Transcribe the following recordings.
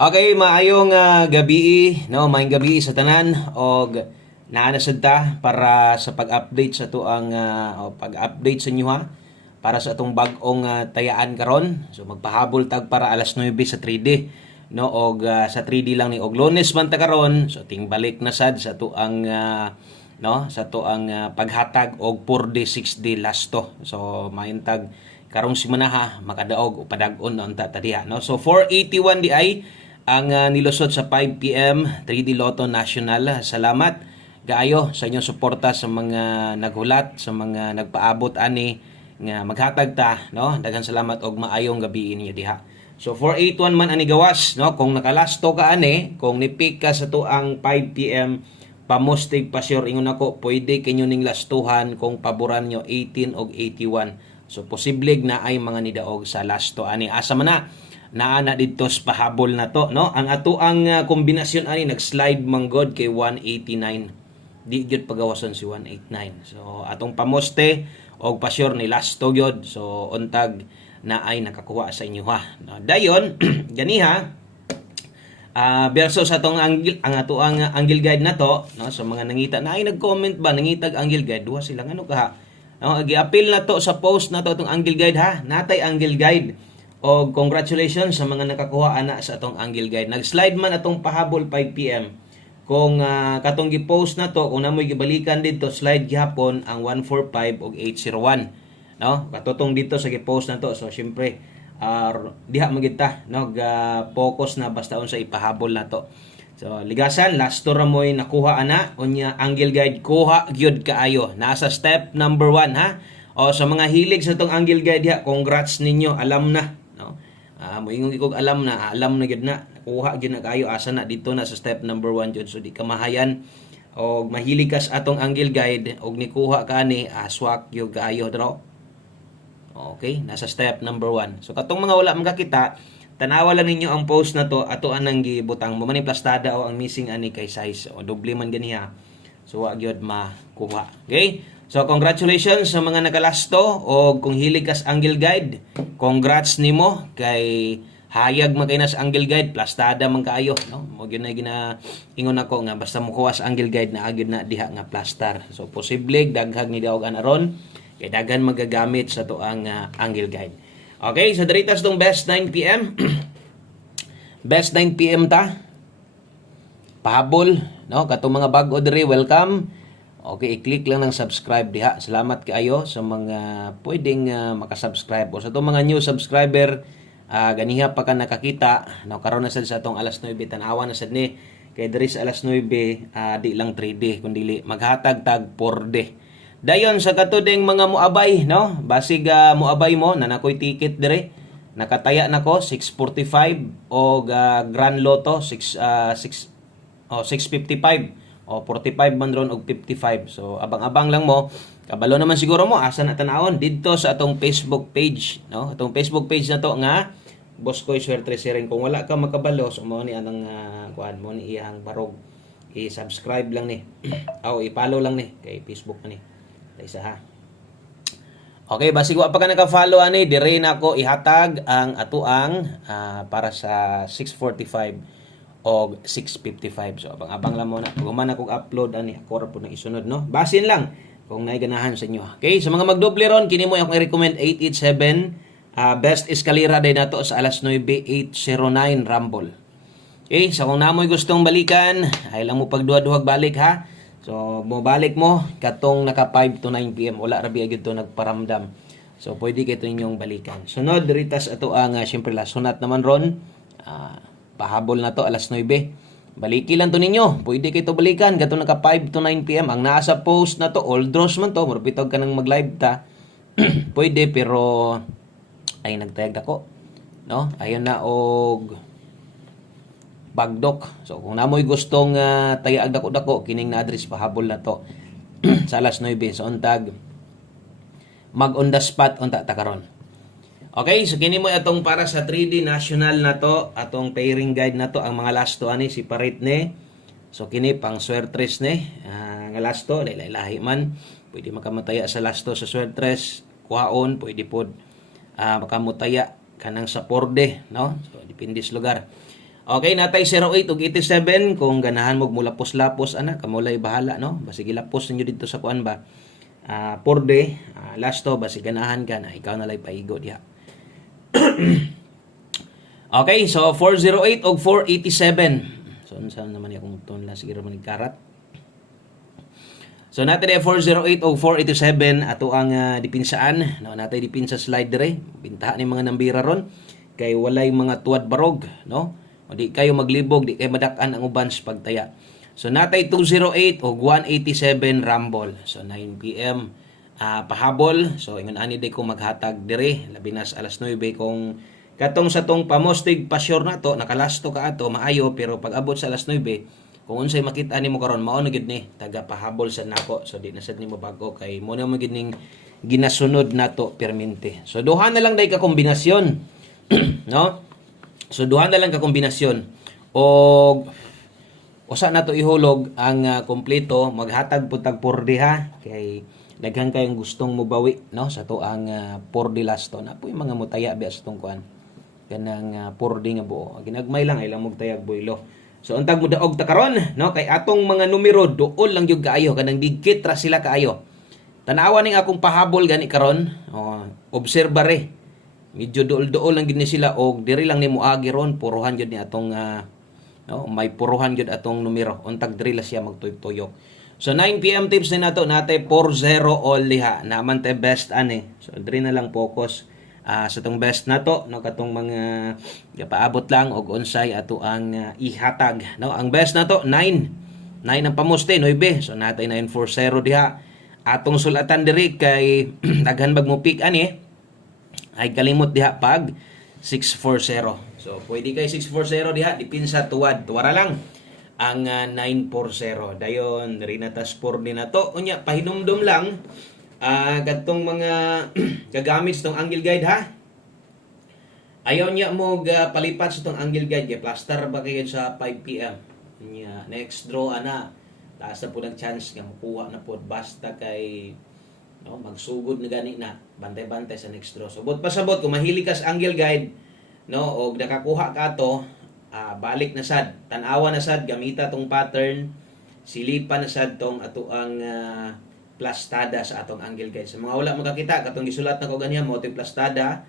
Okay, maayong gabi, no, maayong gabi sa tanan og naanasad ta para sa pag-update sa tuang pag-update sa inyo ha para sa atong bag-ong tayaan karon. So magpahabol tag para alas 9 sa 3D, no, og sa 3D lang ni og Lunes man ta karon. So tingbalik na sad sa tuang no, sa tuang paghatag og 4D 6D lasto. So maintag karong simana ha makadaog o padag-on na unta tadiha, no. So 481 di ay ang nilusod sa 5 PM 3D Lotto National. Salamat gaayo sa inyong suporta sa mga naghulat, sa mga nagpaabot ani nga maghatag ta, no. Daghang salamat og maayong gabi ninyo diha. So 481 man ani gawas, no. Kung nakalasto ka ani, kung nipik ka sa tuang 5 PM pamustig pa sure ingon ako pwede kinyo ning lastuhan kung paboran nyo 18 og 81. So posible na ay mga nidaog sa lasto ani. Asa man na naana dito sa pahabol na to, no. Ang ato ang kombinasyon ani nag-slide manggod kay 189, di gyud pagawason si 189. So atong pamoste og pasyor ni lasto gyud. So untag na ay nakakuha sa inyo ha, no. Dayon ganiha versus atong angle, ang ato ang angle guide na to, no. So mga nangita na ay nag-comment ba nangitag angle guide, duha sila ano ka, no. Gi-appeal na to sa post na to atong angle guide ha, natay angle guide. O congratulations sa mga nakakuha ana sa atong angle guide. Nag-slide man atong pahabol 5 PM. Kung katong gi-post na to, kung namoy gibalikan dito, slide gihapon ang 145 ug 801. No? Katutong dito sa gi-post na to. So syempre diha magita, no, focus na basta unsa ipahabol na to. So ligasan lasto ra moy nakuha ana unya angle guide kuha gyud kaayo. Nasa step number 1 ha. O sa mga hilig sa tong angle guide ha, congrats ninyo, alam na. Moingon ikog alam na gyud na nakuha gyud na kayo asa na dito na sa step number 1 jud. So di ka mahayan og mahilig ka sa atong angle guide og nikuha ka ni swak gyud kayo dro. Okay, nasa step number 1. So katong mga wala makakita, tanawa lang ninyo ang post na to ato anang gibutang mo man plastada o ang missing ani kay size o doble man ganiha. So wa gyud makuha. Okay? So congratulations sa mga nakalasto o kung hilig ka sa angle guide, congrats nimo kay hayag man kay na sa angle guide, plastada man kaayo, no. Mo gyud na ingon ako nga basta mo kuha sa angle guide na agid na diha nga plaster. So posible daghag ni daog anaron kay daghan magagamit sa tuang angle guide. Okay, so diritas tong best 9 PM. Best 9 PM ta. Pahabol, no, katong mga bag-o diri, welcome. Okay, i-click lang ng subscribe diha. Salamat kaayo sa mga pwedeng makasubscribe o sa itong mga new subscriber. Ganiha pa ka nakakita, no, karon na sad sa atong alas 9 tanawa na sad ni kay diri sa alas 9 di lang 3D kundi maghatag tag 4D. Dayon sa katudeng mga muabay, no, basig muabay mo na nakoy ticket diri. Nakataya nako 645 o Grand Lotto 655 o 45 man ron og 55. So abang-abang lang mo. Kabalo naman siguro mo asa na tanawon didto sa atong Facebook page, no? Atong Facebook page na to nga Boss Koy Swerte Siring. Kung wala ka makabalo, so mo ni anang kuan mo ni iyang barog. I-subscribe lang ni. O i-follow lang ni kay Facebook ni. Isa ha. Okay, basig wa pa ka naka-follow ani, dire na ako ihatag ang atuang para sa 645 o 655. So abang-abang lang muna. Kung man akong upload ani ako ra po na isunod, no. Basin lang kung naay ganahan sa inyo. Okay, sa mga magdoble ron kini mo akong i-recommend 887 best escalera day nato sa alas 9809 Rumble. Okay, so kung namoy gustong balikan, ay lang mo pagduha-duhag balik ha. So mo balik mo katong naka 5 to 9 PM wala ra biya gyud to nagparamdam. So pwede kay inyong balikan. Sunod diritas ato ang syempre la sunat naman ron. Pahabol na to alas 9. Baliki lang to ninyo. Pwede kayo to balikan. Gato naka 5 to 9 PM. Ang nasa post na to, all draws man to. Murpitog ka nang mag-live ta. Pwede pero ay nagtayag ako. No? Ayun na og bagdok. So kung namoy gustong tayag dako-dako, kining na address pahabol na to sa alas 9. So untag mag on the spot unta ta karon. Okay, so kini mo atong para sa 3D national na to, atong pairing guide na to, ang mga lasto ani si parit ni. So kini pang swertres ni, nga lasto lahi man, pwede makamataya sa lasto sa swertres, kuhaon, pwede pod makamutaya kanang sa porde, no? So depende sa lugar. Okay, natay 08 ug 87 kung ganahan mo mulapos-lapos ana kamulay bahala no. Basi gilapos ninyo dito sa kuan ba. Porde, last to basi ganahan ka na ikaw na lay paigo diha. Okay, so 408 ug 487. So unsa naman akong tunla sige ra man karat. So natin 408 o 487 ato ang dipinsaan. No, natay dipinsa slide dire. Bintahan ni mga nambira ron kay walay mga tuwad barog, no? O di kayo maglibog, di kayo madak-an ang uban sa pagtaya. So natay 208 o 187 rumble. So 9 PM pahabol. So ingon ani day ko maghatag dire labi na sa alas 9 kung katong sa tong pamostig pasyor nato nakalasto ka ato maayo pero pag abot sa alas 9 kung unsay makita nimo karon mao na gid ni taga pahabol sa nako so di na sad nimo bago kay mo na gid ning ginasunod nato permente. So duha na lang day ka kombinasyon no? So duha na lang ka kombinasyon og usa nato ihulog ang kompleto maghatag pud tag 4D ha kay daghan kayong gustong mobawi no sa to ang 4D last to na po mga mutaya biya sa tong kuan kanang 4D nga buo ginagmay lang ay lang mogtayag boylo. So untag mo daog ta karon no kay atong mga numero duol lang jud kaayo kanang dikit ra sila kaayo. Tanawa ning akong pahabol gani karon. Obserbare. Medyo duol-duol lang gid ni sila og diri lang nimo agi ron puruhan jud ni atong no may puruhan jud atong numero. Untag diri la siya magtuyok-tuyok. So 9 PM tips ni nato natay 40 all liha. Naman tay best ani. So diri na lang focus sa tong best nato no katong mga paabot lang og unsay ato ang ihatag no ang best nato 9 ang pamuste 9 so natay 940 diha atong sulatan diri kay daghan bag mo pick ani ay kalimot diha pag 640 so pwede kay 640 diha dipinsa tuwara lang ang 940 dayon diri na tas 4 din nato unya pahinumdum lang gatong mga gagamit sa tong angle guide ha. Ayaw niya mo palipat sa tong angle guide kay plaster ba kayo sa 5 PM. Nya next draw ana. Taas na po ng chance nga makuha na po basta kay no magsugod na gani na bantay-bantay sa next draw. So bot pasabot kung mahilig ka sa angle guide no og nakakuha ka to balik na sad tan-awa na sad gamita tong pattern silipan na sad tong ato ang plastada sa atong angle guide. Sa mga wala makakita katong gisulat na ko ganiya mo plastada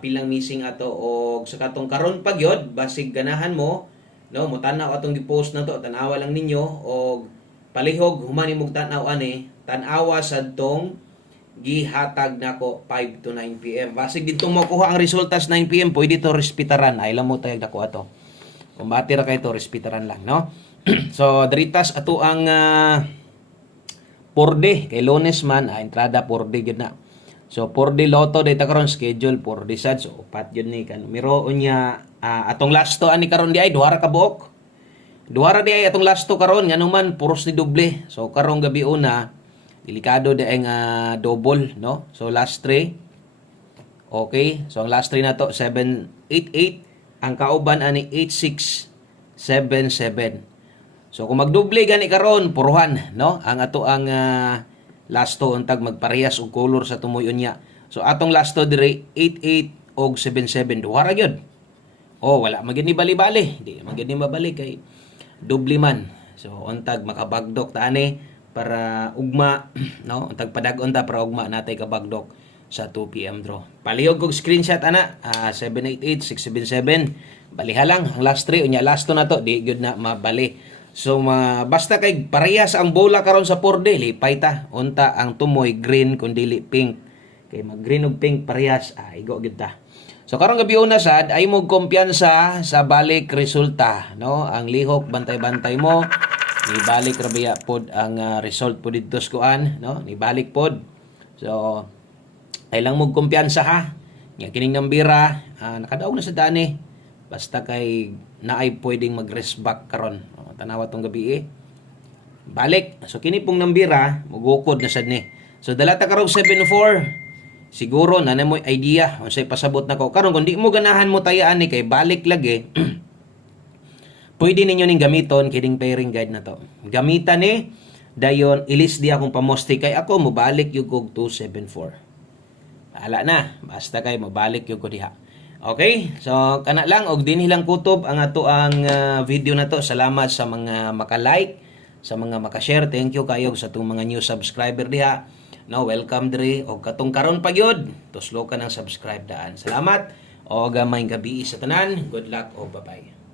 pilang missing ato og sa katong karon pagyod basig ganahan mo no mo tan-aw atong gi-post na to tan-awa lang ninyo og palihog human imong tan-aw ani tan-awa sad tong gihatag nako 5 to 9 PM basig didto mo kuha ang resulta sa 9 PM pwede to respetaran ay lang mo tayag dako ato kung bati ra kay to respetaran lang no. So diritas ato ang 4D kay Lunes man entrada 4D gyud na. So 4D loto data karon schedule 4D sad so upat gyud ni kan numero unya atong last to ani karon di ay duha ra ka buok. Duha ra di ay atong last to karon nganuman puros ni doble. So karong gabi una delikado di ay nga double no. So last 3 okay. So ang last 3 na to 788 ang kauban ani 8677. So kung magdoble gani karon puruhan no ang ato ang last to untag magparehas og color sa tumuyon niya. So atong last to dire 88 og 77 duha ra gyud. Wala magid ni bali-bali. Di magid ni mabalik kay doble man. So untag makabagdok ta ani para ugma no untag padag-on ta para ugma natay kabagdok sa 2 PM draw. Palihog kog screenshot ana 788 677 baliha lang ang last 3 unya last to na to di gyud na mabali. So basta kay parehas ang bola karon sa 4D lipay ta unta ang tumoy green kun dili pink kay mag green ug pink parehas igo gid ta. So karong gabi una sad ay mo kumpiyansa sa balik resulta no ang lihok bantay-bantay mo ni balik ra biya pod ang result pod didto sa kuan no ni balik pod. So ay lang mo kumpiyansa ha nya kining nambira nakadaog na sa dani basta kay naay pwedeng mag-rest back karon tanawa tong gabi balik so kini pong nambira magukod na sad ni so dalata karong 74 siguro na mo idea unsay pasabot nako karon kun di mo ganahan mo tayaan ni kay balik lagi pwede ninyo ning gamiton kining pairing guide na to gamitan ni dayon ilis di akong pamosti kay ako mobalik yung kog 274 ala na basta kay mobalik yung ko diha Okay? So kana lang og dinhi lang kutob ang ato ang video na to. Salamat sa mga maka-like, sa mga maka-share. Thank you kayo sa atong mga new subscriber diha. No, welcome diri og katong karon pa gyud. Tuslo ka ng subscribe daan. Salamat og may gabi sa tanan. Good luck o bye-bye.